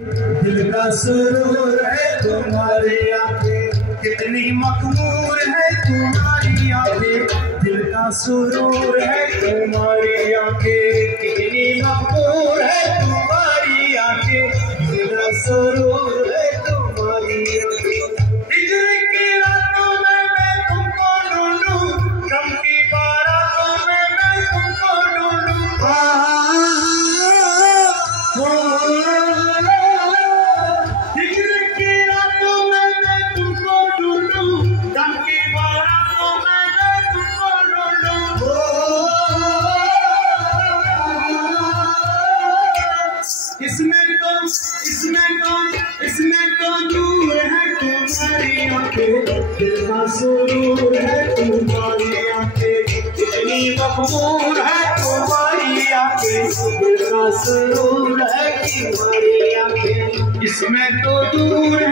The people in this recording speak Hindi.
दिल का सुरूर है तुम्हारी आंखें, कितनी मखमूर है तुम्हारी आंखें। दिल का सुरूर है तुम्हारी आंखें, कितनी मखमूर है तुम्हारी आंखें। दिल का सुरूर है तुम्हारी आंखें। हिजर की रातों में मैं तुमको ढूंढूं, गम की बारातों में मैं तुमको ढूंढूं। इसमें तो नूर है तुम्हारी आंखें, दिल का सुरूर है तुम्हारी आंखें। कितनी मखमूर है तुम्हारी आंखें, दिल का सुरूर है तुम्हारी आंखें। इसमें तो दूर है।